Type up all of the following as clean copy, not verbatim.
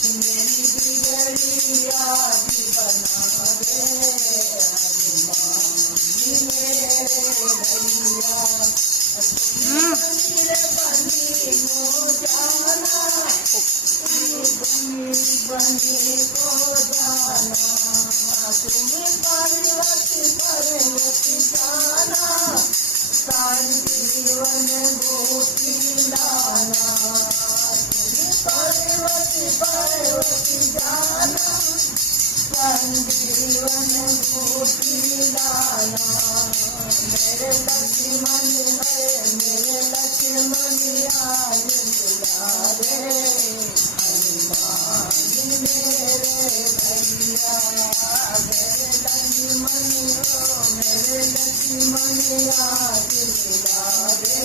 मेरी बिगड़ी आज बना दे हनुमान जी मेरे भैया। बनी को जाना बनी को जाना तुम पार्वती पर्वती जाना संजीवन गोपी लाना। तुम पार्वती पर्वती जाना संजीवन गोपी लाना। मेरे लक्ष्मण है मेरे लक्ष्मण आज मिला रे हनुमान जी मेरे भैया। मेरे लक्ष्मण हो मेरे लक्ष्मण आज मिला रे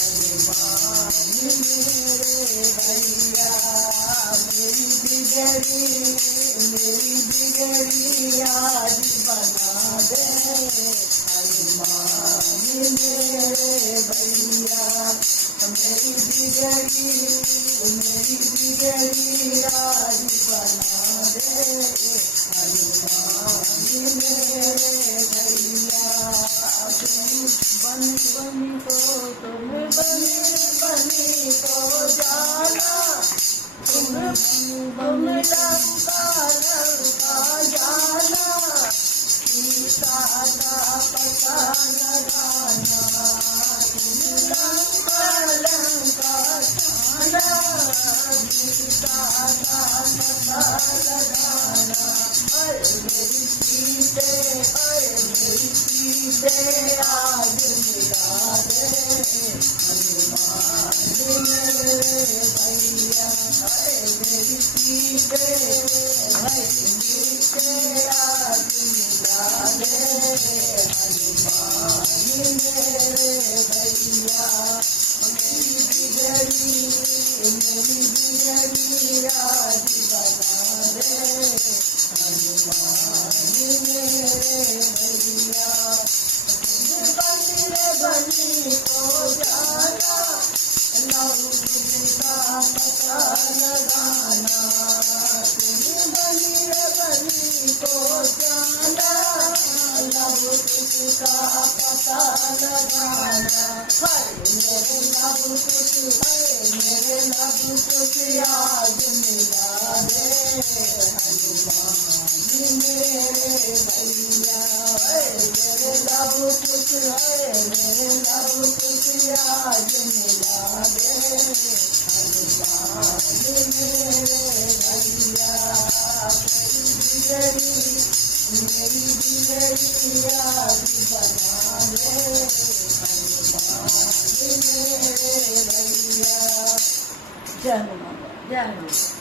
हनुमान जी मेरे भैया। मेरी बिगड़ी आज बना दे हनुमान जी मेरे भैया। मेरी बिगड़ी आज बना दे हनुमान जी मेरे भैया। तुम बनी को जाना तुम लंका जाना सीता का पता लगाना। तुम लंका जाना सीता का पता लगाना। मेरी सीते आज मिला दे हनुमान जी मेरे भैया। मेरी सीते आज मिला दे हनुमान जी मेरे भैया। मेरी बिगड़ी आज बना दे हनुमान जी मेरे भैया। बनी को जाना लहू का पता लगाना। तुम बनी को जाना लहू का पता लगाना। मेरे लहू मेरे लहू आज मिला दे हनुमान जी मेरे भैया। मेरे लहू मेरे लहू आज मिला दे हनुमान जी मेरे भैया। मेरी बिगड़ी आज बना दे हनुमान जी मेरे भैया। जय हनुमान जय हनुमान।